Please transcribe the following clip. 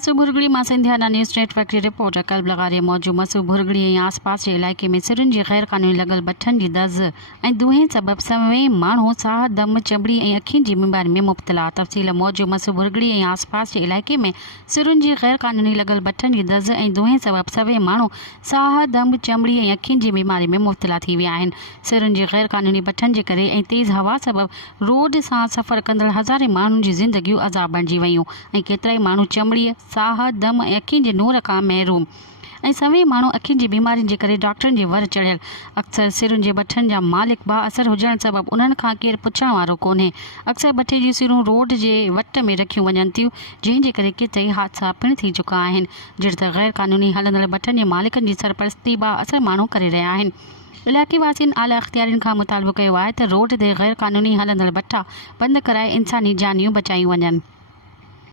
मसूब भुरगड़ी मां Scindia news network की रिपोर्ट। कल्ब लगारे मौजूद मसूब भुरगड़ी ऐं आसपास के इलाइक़े में सिरुनि जी गैर क़ानूनी लॻल बठनि जी दज़ ऐं दुहे सबब सवें माण्हू साह दम चमड़ी ऐं अखियुनि जी बीमारी में मुब्तला। तफ़सील मौजूद मसूब भुरगड़ी ऐं आसपास के इलाइक़े में सिरुनि जी गैर क़ानूनी लॻल बठनि जी दज़ ऐं दुहे सबब सवें माण्हू साह दम चमड़ी ऐं अखियुनि जी बीमारी में मुब्तला थी विया आहिनि। सिरुनि जी गैर क़ानूनी बठनि जे करे ऐं तेज़ हवा सबब रोड सां सफ़र कंदड़ हज़ारे माण्हुनि जी ज़िंदगियूं अज़ाब बणिजी वयूं ऐं केतिराई माण्हू चमड़ीअ साह दम ऐं अखियुनि जे नूर खां महरूम ऐं सवें माण्हू अखियुनि जी बीमारियुनि जे करे डॉक्टरनि जे वर चढ़ियल। अक्सर सिरुनि जे बठनि जा मालिक बाअसर हुजण सबब उन्हनि खां केरु पुछण वारो कोन्हे। अक्सर बठे जी सिरूं रोड जे वट में रखियूं वञनि थियूं, जंहिंजे करे केतिराई हादसा पिणु थी चुका आहिनि। जिण त गैर क़ानूनी हलंदड़ बठनि जे मालिकनि जी सरपरस्ती बाअसर माण्हू करे रहिया आहिनि। इलाइक़े वासियुनि आला अख़्तियारियुनि खां मुतालबो कयो आहे त रोड ते गैर क़ानूनी हलंदड़ बठा बंदि कराए इंसानी जानियूं बचायूं वञनि।